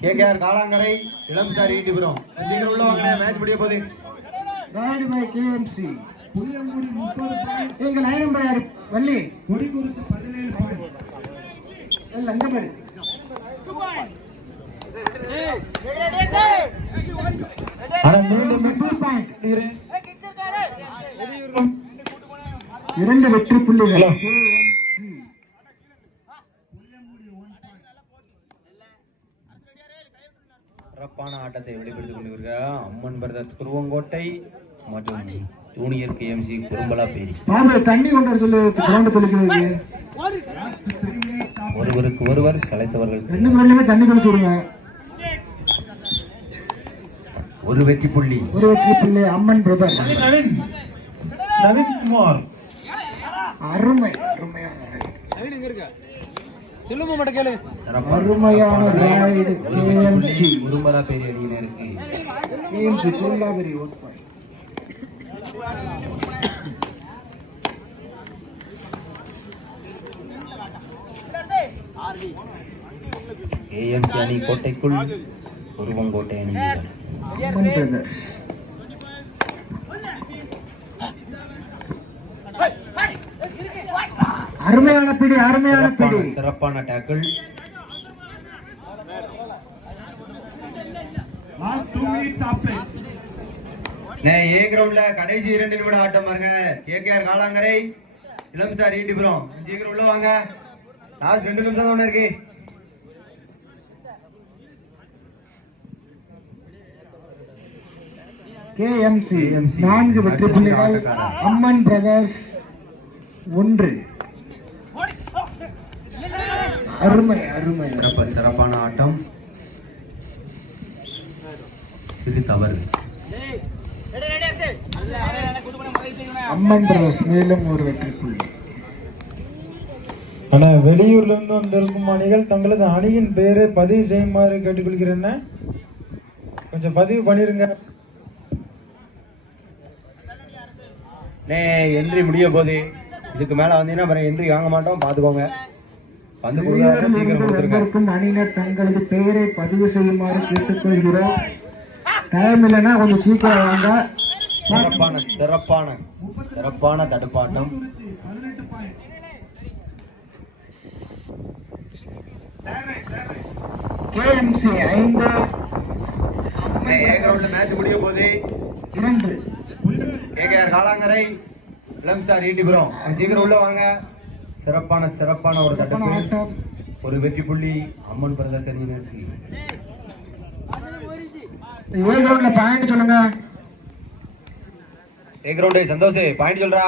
KKR Kalangarai இளம் star ஈட்டிபுரம். சீக்கிரம் உள்ள வாங்க மேட்ச் முடிய போகுது. ரைடு பை கேஎம்சி புளியங்குடி முப்பது பாயிண்ட் எங்கள் லைன் நம்பர் யாரு வள்ளி. கொடிக்குறிச்சி பதினேழு பாயிண்ட் இல்ல அங்க பாரு இரண்டு வெற்றி புள்ளிகள் KMC. சிறப்பான ஆட்டத்தை வெளிப்படுத்திக் கொண்டிருக்கிறார் அம்மன் பிரதர்ஸ் குருவங்கோட்டை மற்றும் ஜூனியர் கேஎம்சி குறும்பலாப்பேரி. பாபு தண்ணி கொண்டு வர சொல்லு கிரவுண்ட் தொலைக்கிறது ஒருவருக்கு ஒருவர் சளைத்தவர்கள். ரெண்டு கிரவுண்ட்லயுமே தண்ணி தொலைச்சு விடுங்க. ஒரு வெற்றி புள்ளி. ஒரு வெற்றி புள்ளி அம்மன் பிரதர்ஸ். நவீன் நவீன். குமார் அருமை அருமையான அருமையான raid KMC. KMC point KMC அணி கோட்டைக்குள் குருவங்கோட்டை அணி வீரர். அம்மன் பிரதர்ஸ் அருமையான பிடி அருமையான பிடி. சிறப்பான டேக்கிள் ஏ கிரவுண்ட்ல கடைசி இரண்டு நிமிட ஆட்டம் பாருங்க. கேகேஆர் காலாங்கரை இளம் ஸ்டார் ஈட்டிபுரம் சீக்கிரம் உள்ள வாங்க. லாஸ்ட் ரெண்டு நிமிஷம் தான் இருக்கு. KMC KMC. நான்கு வெற்றி புள்ளிகள். அம்மன் பிரதர்ஸ் ஒன்று. அருமை அருமை. சிறப்பு சிறப்பான ஆட்டம். சிறு தவறு. அம்மன் பிரதர்ஸ் மேலும் ஒரு வெற்றி புள்ளி ஆனா வெளியூர்ல இருந்து வந்திருக்கும் அணிகள் தங்களது அணியின் பெயரை பதிவு செய்யுமாறு கேட்டுக்கொள்கிறேன். கொஞ்சம் பதிவு பண்ணிருங்க. நே என்ட்ரி முடிய போகுது. இதுக்கு மேல வந்தீங்கன்னா அப்புறம் என்ட்ரி வாங்க மாட்டோம். பாத்துக்கோங்க வந்திருக்கும் அணியினர் தங்களது பெயரை பதிவு செய்யுமாறு கேட்டுக்கொள்கிறோம். டைம் இல்லைன்னா கொஞ்சம் சீக்கிரம் வாங்க. சிறப்பான சிறப்பான சிறப்பான தடுப்பாட்டம். கேஎம்சி ஐந்து. மேட்ச் முடிய போகுது இரண்டு. கேகேஆர் காலாங்கரை இளம் ஸ்டார் ஈட்டிபுரம் சீக்கிரம் உள்ள வாங்க. சிறப்பான சிறப்பான ஒரு ஆட்டம். ஒரு வெற்றி புள்ளி அம்மன் பிரதர்ஸ் அணியினருக்கு ஏ கிரவுண்ட்ல பாயிண்ட் சொல்லுங்க. ஏ கிரவுண்டு சந்தோஷ் பாயிண்ட் சொல்றா.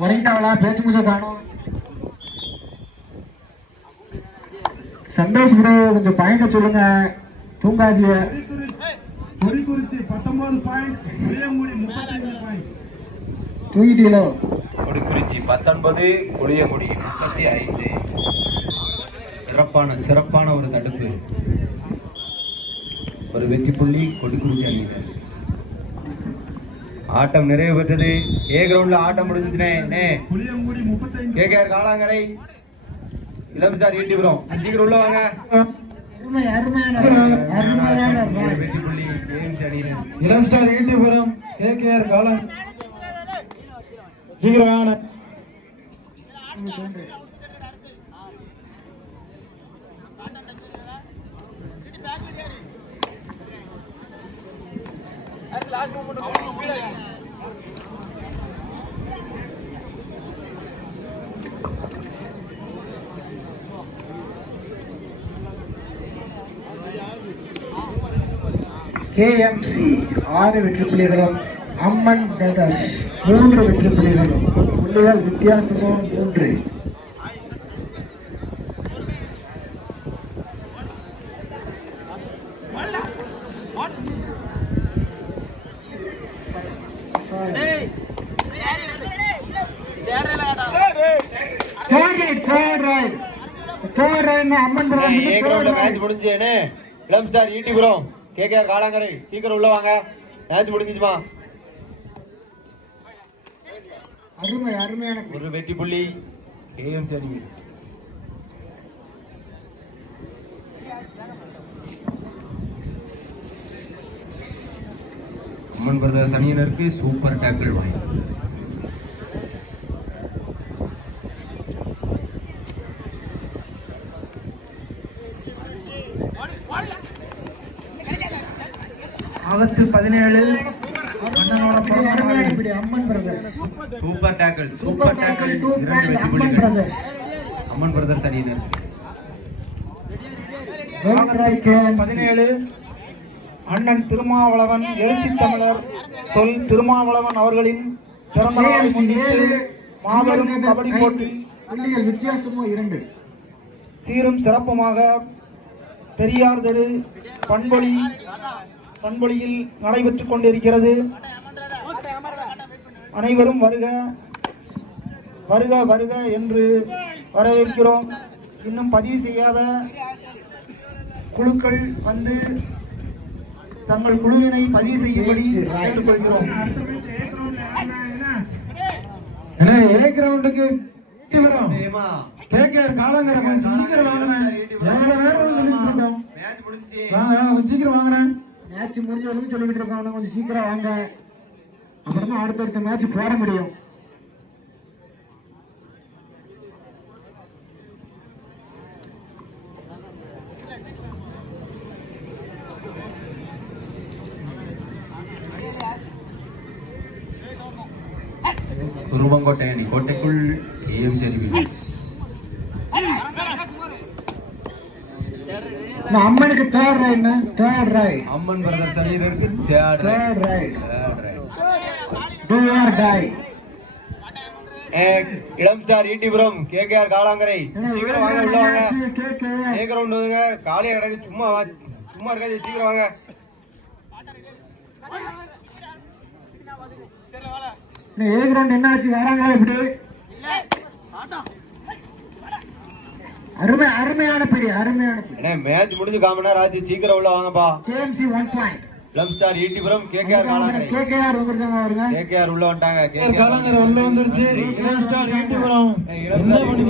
வரீங்கட்டாவளா பேச்சு மூச்ச காணும். சந்தோஷ் ப்ரோ கொஞ்சம் பாயிண்ட் சொல்லுங்க. தூங்காதிய கொடிக்குறிச்சி பத்தொன்பது பாயிண்ட் பாயிண்ட். தூங்கிட்டீங்களோ கொடிக்குறிச்சி பத்தொன்பது புளியங்குடி முப்பத்தி ஐந்து. சிறப்பான சிறப்பான ஒரு தடுப்பு. ஒரு வெற்றி புள்ளி கொடிக்குறிச்சி அணியினர். ஆட்டம் நிறைவு பெற்றது. ஏ கிரவுண்ட்ல ஆட்டம் முடிஞ்சுச்சுனே. கேகேஆர் காலாங்கரை இளம் ஸ்டார் ஈட்டிபுரம். சீக்கிரம் உள்ள வாங்க. அருமை அருமையான அருமையான ஒரு ராய். வெற்றி. புள்ளி கேஎம்சி அணியினர். இளம் ஸ்டார் ஈட்டிபுரம் ஏகேஆர் காலம் சீக்கிரம் கேஎம்சி ஆறு வெற்றி புள்ளிகளும் அம்மன் பிரதர்ஸ் மூன்று வெற்றி புள்ளிகளும் புள்ளிகள் வித்தியாசமும் மூன்று. Third raid third raid third raid Amman A கிரவுண்ட்ல பிரதர்ஸ் மேட்ச் முடிஞ்சேனே இளம் ஸ்டார் ஈட்டிபுரம் கேகேஆர் காலாங்கரை சீக்கிரம் உள்ள வாங்க. மேட்ச் முடிஞ்சுச்சுமா? அருமை அருமையான ஒரு வெற்றி புள்ளி கேஎம்சி அணி அம்மன் பிரதர்ஸ் அணியினருக்கு சூப்பர் டேக்கிள் வாங்கி ஆகத்து பதினேழு இப்படி அருமையான இப்படி Amman brothers super tackle super tackle இரண்டு வெற்றி அம்மன் புள்ளிகள். பிரதர்ஸ் அம்மன் பிரதர்ஸ் அணியினர். பதினேழு அண்ணன் திருமாவளவன் எழுச்சி தமிழர் சொல் திருமாவளவன் அவர்களின் பிறந்த நாளை முன்னிட்டு மாபெரும் கபடி போட்டி. வித்தியாசமோ இரண்டு. சீரும் சிறப்புமாக பெரியார் தெரு பண்பொழி பண்பொழியில் நடைபெற்றுக் கொண்டிருக்கிறது. அனைவரும் வருக வருக வருக என்று வரவேற்கிறோம். இன்னும் பதிவு செய்யாத குழுக்கள் வந்து தங்கள் குழுவினை பதிவு செய்யும்படி கேட்டுக்கொள்கிறோம். ஏ கிரவுண்டுக்கு கேகேஆர் காலாங்கரை சீக்கிரம் வாங்கினேன். எவ்வளவு நேரம் சொல்லிட்டு இருக்கோம்? மேட்ச் முடிஞ்சு. வாங்க வாங்க, கொஞ்சம் சீக்கிரம் வாங்கினேன். மேட்ச் முடிஞ்ச வரைக்கும் சொல்லிக்கிட்டு இருக்காங்க கொஞ்சம் சீக்கிரம் வாங்க. அப்புறம் தான் அடுத்தடுத்த மேட்ச் போட முடியும். குருமங்கோட்டை அணி கோட்டைக்குள் ஏஎம் இந்த அம்மனுக்கு third raid third raid Amman brothers அணியினருக்கு third third raid third raid do or die இளம் ஸ்டார் ஈட்டிபுரம் கேகேஆர் காலாங்கரை சீக்கிரம் வாங்க உள்ள வாங்க. ஏ கிரவுண்ட் வந்துங்க காலியா கிடக்கு சும்மா சும்மா இருக்காது சீக்கிரம் வாங்க. ஏ கிரவுண்ட் என்ன ஆச்சு? வராங்களா இப்படி? அருமை அருமையான பிடி அருமையான மேட்ச் முடிஞ்சு நேரம் ஆச்சு சீக்கிரம் உள்ள வாங்கப்பா. கேஎம்சி ஒன் பாயிண்ட் இளம் star Eettipuram KKR Kalangarai KKR வந்திருக்காங்க அவருங்க கேகேஆர் உள்ள வந்துட்டாங்க. கேகேஆர் காலாங்கரை உள்ள வந்துருச்சு. ஏ ஸ்டார் ஈட்டிபுரம். என்ன பண்ணி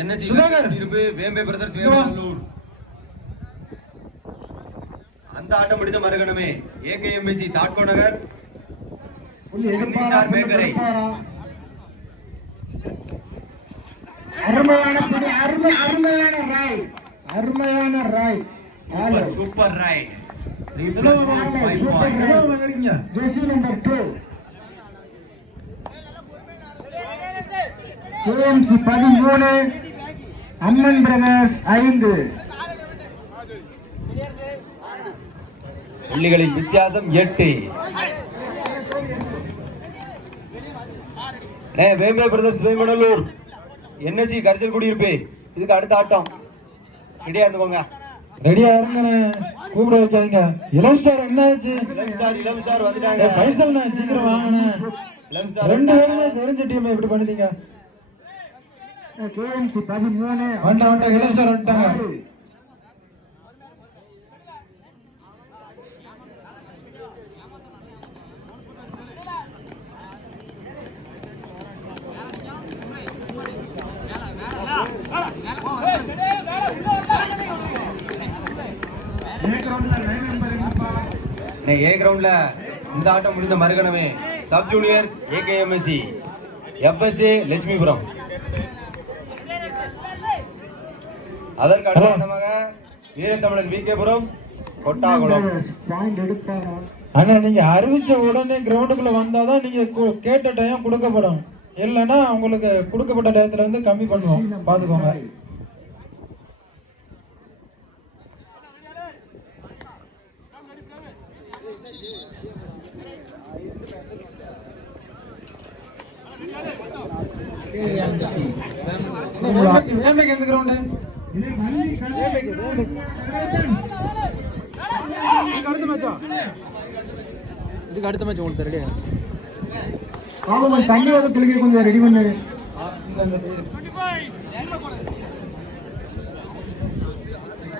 என்ன சுதாகர். இருப்பு வேம்பே பிரதர்ஸ் வேம்பலூர் அந்த ஆட்டம் முடிந்த மறுகணமே ஏகேஎம்எஸ்சி தாட்கோ நகர். எடுப்பாரா? அருமையான அருமை அருமையான ராய் அருமையான raid super raid jersey number two KMC பதிமூணு அம்மன் பிரதர்ஸ் ஐந்து. புள்ளிகளின் வித்தியாசம் எட்டு. அண்ணே, வேம்பே பிரதர்ஸ் வேமனல்லூர் என்எஸ்சி கரிசல் குடியிருப்பு. இதுக்கு அடுத்த ஆட்டம். ரெடியா இருந்துக்கோங்க. ரெடியா இருங்கண்ணே. கூப்பிட வைக்காதீங்க. இளம் ஸ்டார் என்ன ஆச்சு? பைசல்ண்ணே சீக்கிரம் ஸ்டார் ரெண்டு. பேருமே தெரிஞ்ச டீம் எப்படி பண்ணிட்டீங்க? கேஎம்சி பதிமூணு. வந்துட்டா வந்துட்டா இளம் ஸ்டார் வந்துட்டாங்க ஆறு. ஏ கிரவுண்ட்ல லைன் நம்பர் என்னப்பா அண்ணே, ஏ கிரவுண்ட்ல இந்த ஆட்டம் முடிந்த மறுகணமே sub junior AKMSC FSA Lakshmipuram. அதற்கு அடுத்த ஆட்டமாக வீரத்தமிழன் விகேபுரம் கொட்டாகுளம். பாயிண்ட் எடுப்பாரா அண்ணா நீங்க அறிவிச்ச உடனே கிரவுண்டுக்குள்ள வந்தாதான் நீங்க கு- கேட்ட டைம் கொடுக்கப்படும். இல்லைன்னா உங்களுக்கு கொடுக்கப்பட்ட டயத்துல இருந்து கம்மி பண்ணுவோம். பாத்துக்கோங்க. வேம்பைக்கு எந்த கிரவுண்டு இதே வள்ளி கல்வி அடுத்த மேட்சா இதுக்கு அடுத்த மேட்ச் உங்களுக்கு ரெடியா அவங்க தண்ணி வந்து தெளிக்க கொஞ்சம் ரெடி பண்ணு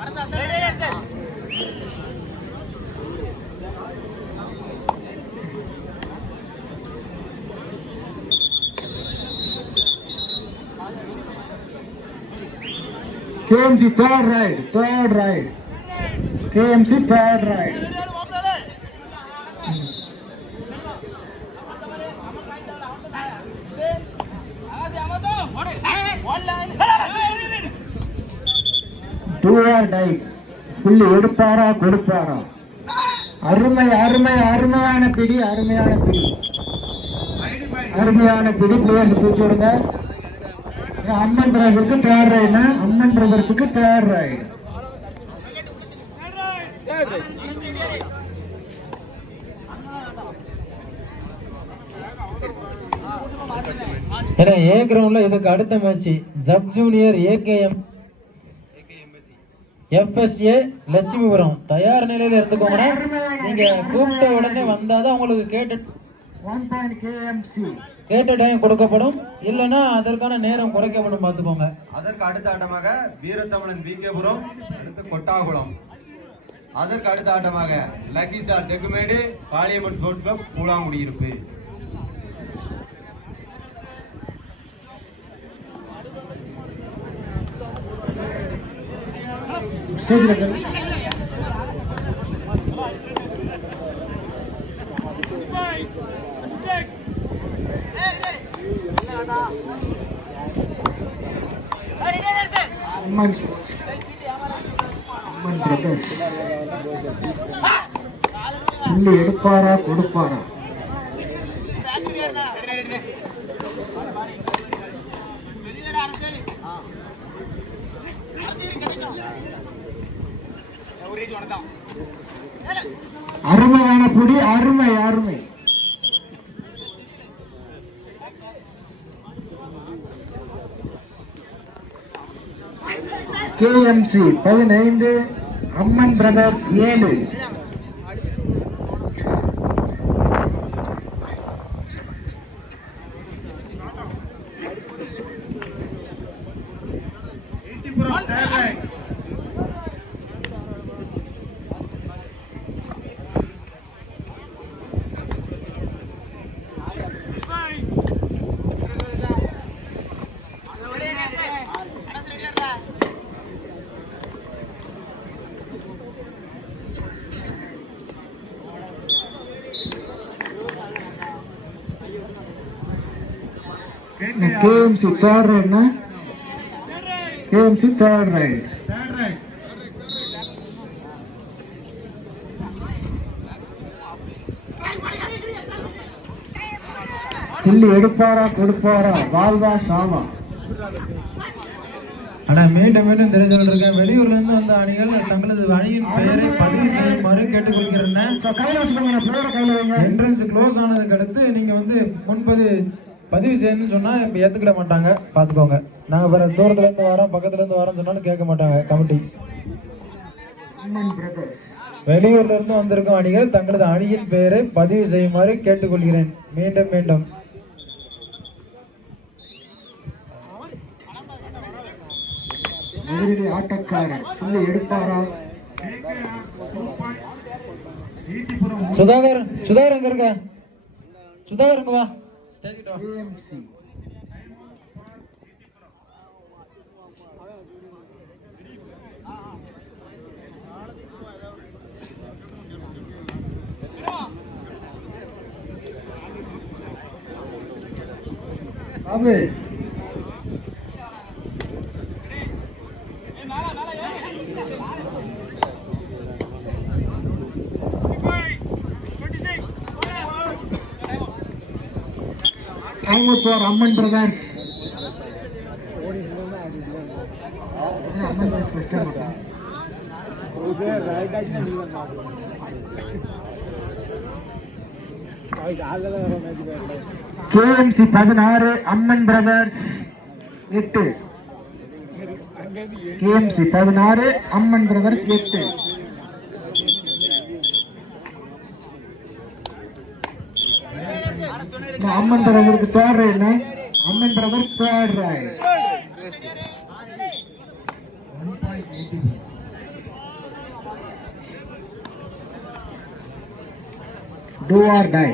KMC third raid third raid KMC third raid do or die புள்ளி எடுப்பாரா கொடுப்பாரா? அருமை அருமை அருமையான பிடி அருமையான பிடி. அருமையான பிடி. பிளேயர்ஸ் தூக்கி விடுங்க. அம்மன் பிரதர்ஸுக்கு தேர்ட் ரைட்னா அம்மன் பிரதர்ஸுக்கு தேர்ட் ரைட் ஏன்னா ஏ கிரவுண்ட்ல இதுக்கு அடுத்த மேட்ச் ஜப் ஜூனியர் ஏகேஎம் எஃப்எஸ்ஏ லட்சுமிபுரம். தயார் நிலையில இருந்துக்கோங்கன்னா நீங்க கூப்பிட்ட உடனே வந்தாதான் உங்களுக்கு கேட்ட ஒன் பாயிண்ட் கேஎம்சி கேட்ட டைம் கொடுக்கப்படும். இல்லைன்னா அதற்கான நேரம் குறைக்கப்படும் பார்த்துக்கோங்க. அதற்கு அடுத்த ஆட்டமாக வீரத்தமிழன் விகேபுரம் அடுத்து கொட்டாகுளம். அதற்கு அடுத்த ஆட்டமாக lucky star Thekkumedu Kaliyamman sports club Poolankudiyiruppu ஸ்டேஜில் அம்மன் ஸ்போர்ட்ஸ் அம்மன் பிரதர்ஸ் புள்ளி எடுப்பாரா கொடுப்பாரா அருமையான புடி அருமை அருமை கேஎம்சி பதினைந்து அம்மன் பிரதர்ஸ் ஏழு Eettipuram third raid KMC third ரைட்னா KMC third raid third raid புள்ளி எடுப்பாரா கொடுப்பாரா? வாழ்வா சாவா? ஆனா மீண்டும் மீண்டும் தெரிஞ்சு இருக்கேன் வெளியூர்ல இருந்து வந்த அணிகள் தங்களது அணியின் பெயரை பதிவு செய்யுமாறு கேட்டுக்கொள்கிறேன். கையில வச்சுக்கோங்க என்ட்ரன்ஸ் க்ளோஸ் ஆனதுக்கு அடுத்து நீங்க வந்து முன்பதிவு பதிவு செய்யணும்னு சொன்னா இப்ப ஏத்துக்கிட மாட்டாங்க. பாத்துக்கோங்க. நாங்க வேற தூரத்துல இருந்து வரோம் பக்கத்துல இருந்து வரோம் சொன்னாலும் கேட்க மாட்டாங்க கமிட்டி. அம்மன் பிரதர்ஸ் வெளியூர்ல இருந்து வந்திருக்கும் அணிகள் தங்களது அணியின் பெயரை பதிவு செய்யுமாறு கேட்டுக்கொள்கிறேன். மீண்டும் மீண்டும். எதிரடி ஆட்டக்காரர் புள்ளி எடுப்பாரா ஈட்டிபுரம் சுதாகர் சுதாகர் எங்க இருக்க? சுதாகர் இங்க வா. ஸ்டேஜ்கிட்ட வா. KMC Babu time for Amman brothers Amman brothers. First KMC பதினாறு அம்மன் பிரதர்ஸ் எட்டு. கேஎம்சி பதினாறு அம்மன் பிரதர்ஸ் எட்டு. அம்மன் பிரதருக்கு தேடுற என்ன? அம்மன் பிரதர் தேடுற. டூ ஆர் டை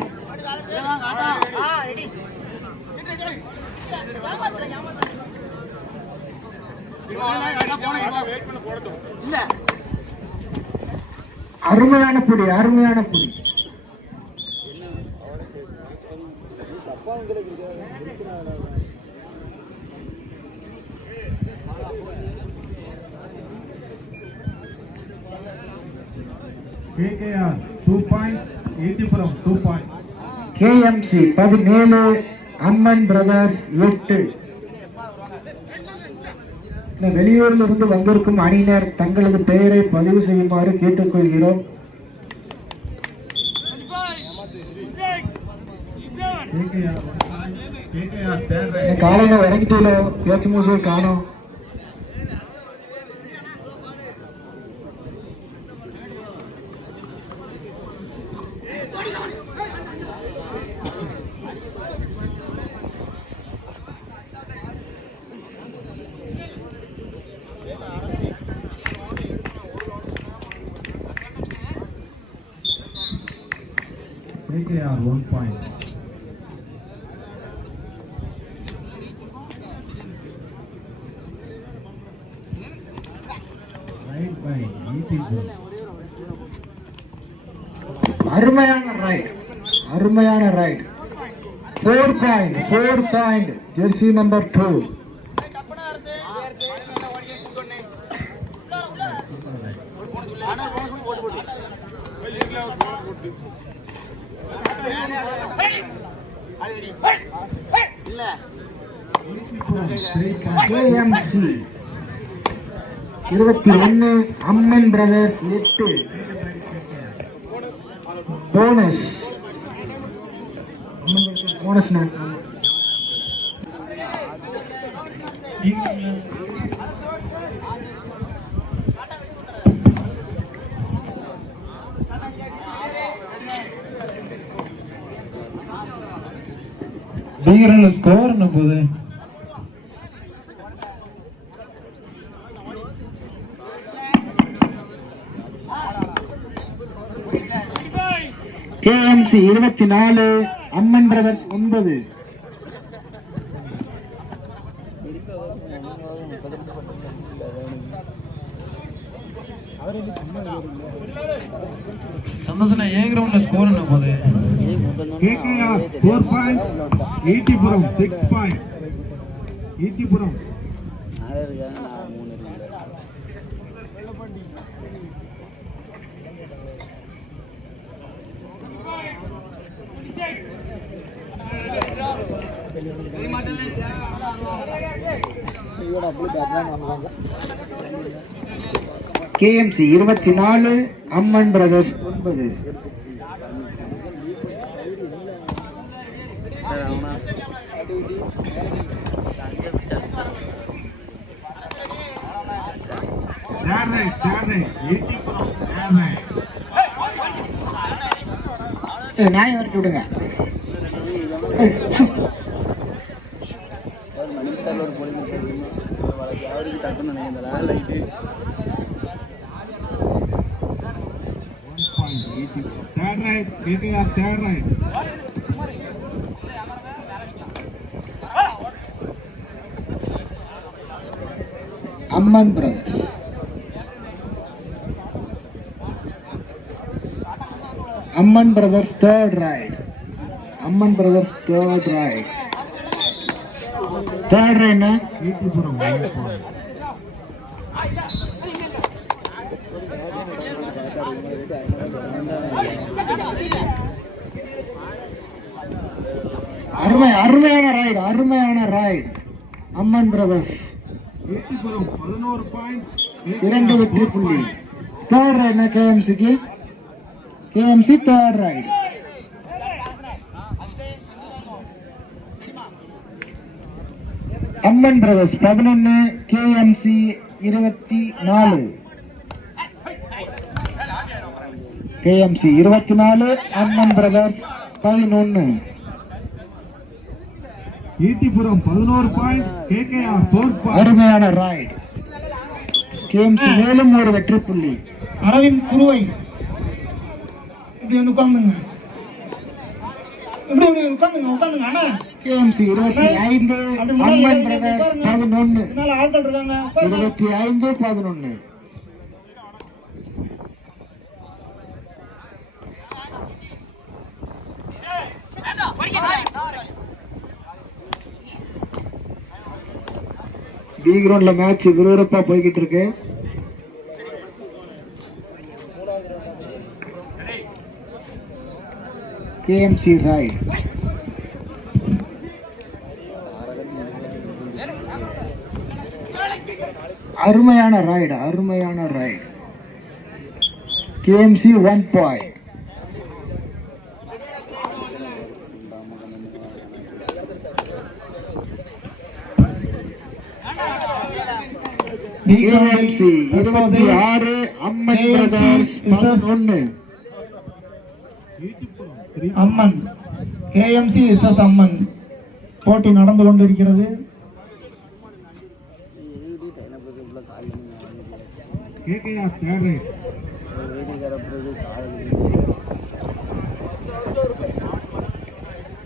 அருமையான புடி அருமையான புடி KKR 2 point, Eettipuram 2 point. KMC பதினேழு அம்மன் பிரதர்ஸ் எட்டு. இந்த வெளியூரில் இருந்து வந்திருக்கும் அணியினர் தங்களது பெயரை பதிவு செய்யுமாறு கேட்டுக்கொள்கிறோம் KKR KKR third இந்த right. காலையில இறங்கிட்டீங்களோ பேச்சு மூசை காணும் அருமையான ரைட் அருமையான raid four point four point jersey number two இருபத்தி ஒன்னு அம்மன் பிரதர்ஸ் எட்டு. போனஸ் போனஸ் பீகரன்ல ஸ்கோர் என்ன போகுது கேஎம்சி இருபத்தி நாலு அம்மன் பிரதர்ஸ் ஒன்பது. சந்தோஷம் ஏ கிரவுண்ட்ல ஸ்கோர் என்ன போகுது? KKR 4 point, Eettipuram 6 point. Eettipuram. KMC இருபத்தி நாலு அம்மன் பிரதர்ஸ் ஒன்பது. நாயை வரட்டி விடுங்க. ஏய், சு. One point, Eettipuram. Third right, KKR third right. Amman brothers Amman brothers third raid Amman brothers third raid third என்ன ஈட்டிபுரம் அருமை அருமையான ரைடு அருமையான raid Amman brothers Eettipuram 11 point. இரண்டு வெற்றி புள்ளி தேர்ட் ரைட்னா கேஎம்சிக்கு KMC third raid Amman brothers பதினொன்னு KMC இருபத்தி நாலு. கேஎம்சி இருபத்தி நாலு அம்மன் பிரதர்ஸ் பதினொன்னு. Eettipuram 11 point, KKR 4 point. அருமையான ரைட் கேஎம்சி மேலும் ஒரு வெற்றி புள்ளி. அரவிந்த் குருவை. இப்படி வந்து உட்காந்துங்க இப்படி இப்படி உட்காந்துங்க உட்காந்துங்க அண்ணா. கேஎம்சி இருபத்தி ஐந்து அம்மன் பிரதர்ஸ் பதினொன்னு. இருபத்தி ஐந்து பதினொன்னு. பி கிரவுண்ட்ல மேட்ச் விறுவிறுப்பா போய்கிட்டு இருக்கு. கேஎம்சி ராய் அருமையான ரைடு அருமையான ரைடு கேஎம்சி ஒன் பாயிண்ட் இருபத்தி ஆறு அம்மன் பதினொன்னு. அம்மன். கேஎம்சி எஸ் அம்மன். போட்டி நடந்து கொண்டிருக்கிறது. KKR third right.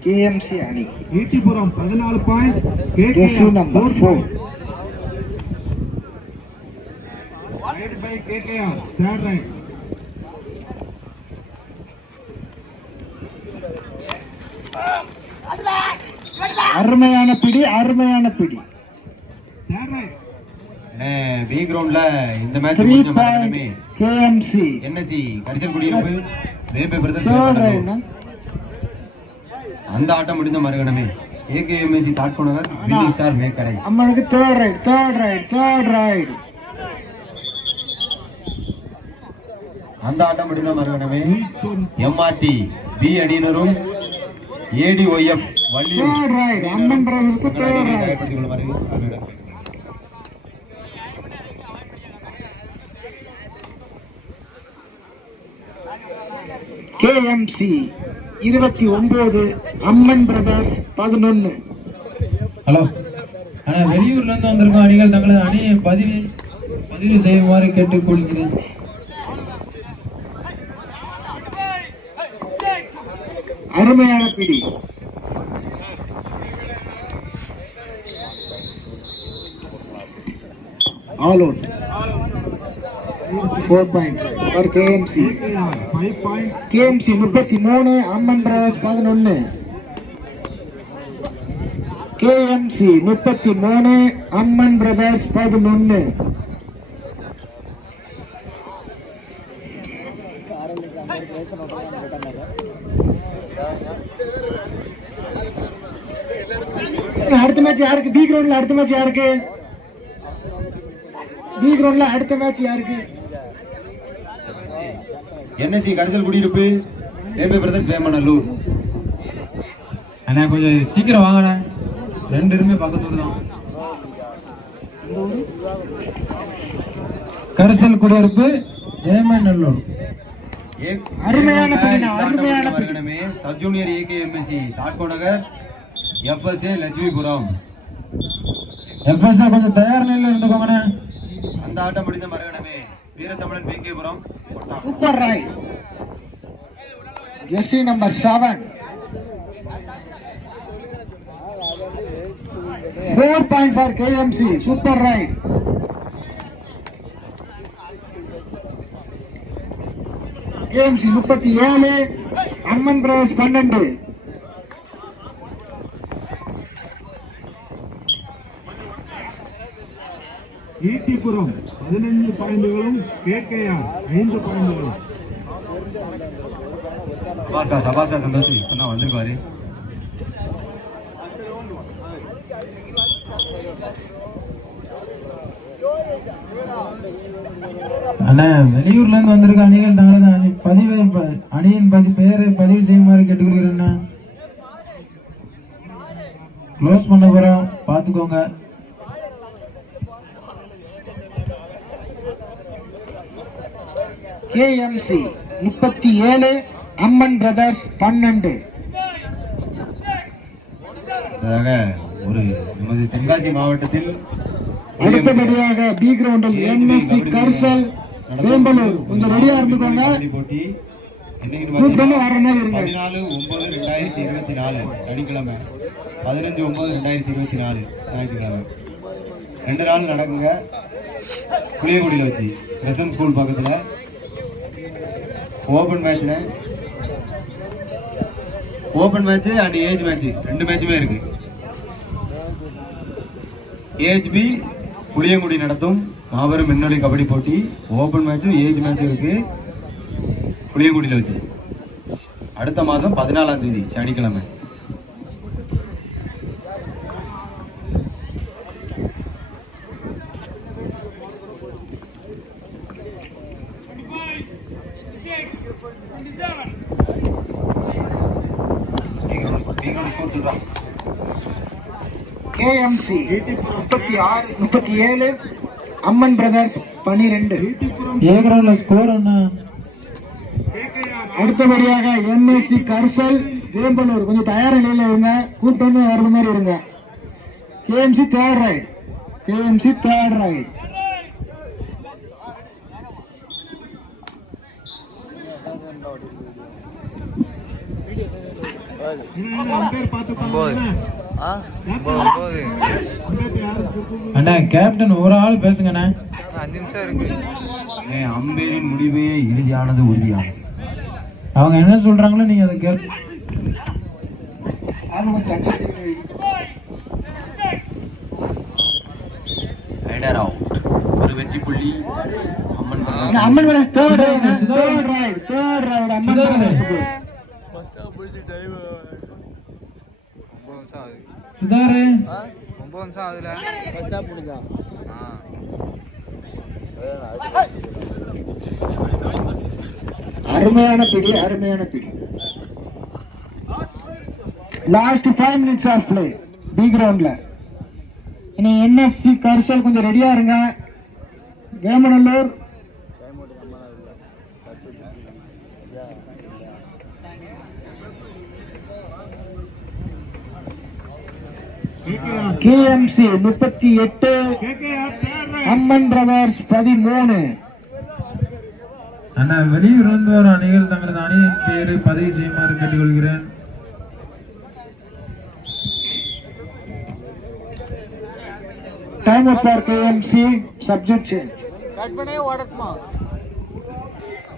கேஎம்சி அணி ஈட்டிபுரம் பதினாலு point Jersey number four. Raid by KKR third raid அருமையான பிடி அருமையான பிடி தேர்ட் ரைட் அண்ணே, பி கிரவுண்ட்ல இந்த மேட்ச் பாயிண்ட் மறக்கணுமே KMC NSC Karisal Kudiyiruppu வேப்பை brothers third வேப்பனல்லூர். ரைடுனா அந்த ஆட்டம் முடிந்த மறுகணமே ஏகேஎம்எஸ்சி தாட்கொணவர் பில்லிங் ஸ்டார் மேக்கரை அம்மனுக்கு third right third right third right அந்த ஆட்டம் முடிந்த மறுகணமே எம்ஆர்டி பி அணியினரும் ADYF Valliyur third right Amman பிரதருக்கு third right KMC இருபத்தி ஒன்பது அம்மன் பிரதர்ஸ் பதினொன்னு. ஹலோ. ஆனா வெளியூர்ல இருந்து வந்திருக்கும் அணிகள் தங்களது அணியை பதிவு பதிவு செய்யுமாறு கேட்டுக்கொள்கிறேன். அருமையான பிடி. All out four point for KMC KMC முப்பத்தி மூணு அம்மன் பிரதர்ஸ் பதினொன்று கேஎம்சி முப்பத்தி மூணு அம்மன் பிரதர்ஸ் பதினொன்று அடுத்த மேட்ச் யாருக்கு? பி கிரவுண்ட்ல அடுத்த மேட்ச் யாருக்கு? பி கிரவுண்ட்ல அடுத்த மேட்ச் யாருக்கு? NSC Karisal Kudiyiruppu வேப்பை brothers வேமநல்லூர். அண்ணா கொஞ்சம் சீக்கிரம் வாங்கண்ணே. ரெண்டு பக்கத்து ஊர் தான். கரிசல் குடியிருப்பு ஏமநல்லூர் ஏ- அருமையான அருமையான. மறுகணமே sub junior AKMSC Thadconagar FSA Lakshmipuram. FS கொஞ்சம் தயார் நிலையில் இருந்துக்கோங்கண்ணே. அந்த ஆட்டம் முடிந்த மறுகணமே. வீரத்தமிழன் கொட்டாம் super raid jersey number seven four point for KMC super raid KMC முப்பத்தி ஏழு. அம்மன் பிரதர்ஸ் பன்னெண்டு. ஈட்டிபுரம். பதினஞ்சு பாயிண்டுகளும் கேகேஆர் ஐந்து பாயிண்டுகளும். சபாசா சபாசா சந்தோஷ் இப்பதான் வந்திருக்காரு. அண்ணா வெளியூர்ல இருந்து வந்திருக்க அணிகள் அணி பதிவை அணியின் பதி பெயரை பதிவு செய்யுமாறு கேட்டுக்கொள்கிறேண்ணா க்ளோஸ் பண்ண போறோம். பார்த்துக்கோங்க. கேஎம்சி முப்பத்தி ஏழு அம்மன் பிரதர்ஸ் பன்னெண்டு. ஒரு நமது தென்காசி மாவட்டத்தில் அடுத்தபடியாக பி கிரவுண்டில் என்எஸ்சி கர்சல் வேம்பலூர் கொஞ்சம் ரெடியா இருந்துக்கோங்க. கூப்பிட்டு வர மாதிரி இருங்க. பதினாலு ஒன்பது ரெண்டாயிரத்தி இருபத்தி நாலு. சனிக்கிழமை பதினஞ்சு ஒன்பது ரெண்டாயிரத்தி இருபத்தி நாலு. ஞாயிற்றுக்கிழமை ரெண்டு நாள் நடக்குங்க. புளியங்குடியில் வச்சு. ஸ்கூல் பக்கத்தில். Open மேட்ச்னு open match and age match ரெண்டு மேட்சுமே இருக்கு. ஏஜ்பி புளியங்குடி நடத்தும். மாபெரும் மின்னொலி கபடி போட்டி. ஓப்பன் மேட்சும் ஏஜ் மேட்சும் இருக்கு. புளியங்குடியில் வச்சு. அடுத்த மாதம் பதினாலாம் தேதி சனிக்கிழமை. கேஎம்சி முப்பத்தி ஆறு முப்பத்தி ஏழு அம்மன் பிரதர்ஸ் பனிரெண்டு. ஸ்கோர் என்ன? அடுத்தபடியாக என்எஸ்சி கர்சல் வேம்பலூர் கொஞ்சம் தயார் நிலையில இருங்க. கூட்டம் வந்து வர்றது மாதிரி இருங்க. KMC third raid KMC third raid umpire பார்த்து அண்ணா கேப்டன் ஒரு ஆள் பேசுங்கண்ணே. ஏன் அம்பேரின் முடிவே இறுதியானது உறுதியானது அவங்க என்ன சொல்றாங்களோ நீங்க அதை அவுட் ஒரு வெற்றி புள்ளி. Amman brothers Amman third raid third raid Amman பிரதர்ஸ்க்கு சுதாரு அருமையான பிடி அருமையான பிடி. Last five minutes of play B கிரவுண்ட்ல இனி என்எஸ்சி கர்சல் கொஞ்சம் ரெடியா இருங்க. வேமநல்லூர் கேஎம்சி முப்பத்தி எட்டு அம்மன் பிரதர்ஸ் பதிமூணு. அண்ணா வெளியூர் இருந்து வரும் அணிகள் தங்களது அணியின் பேரு பதிவு செய்யுமாறு கேட்டுக்கொள்கிறேன். Time for KMC subject change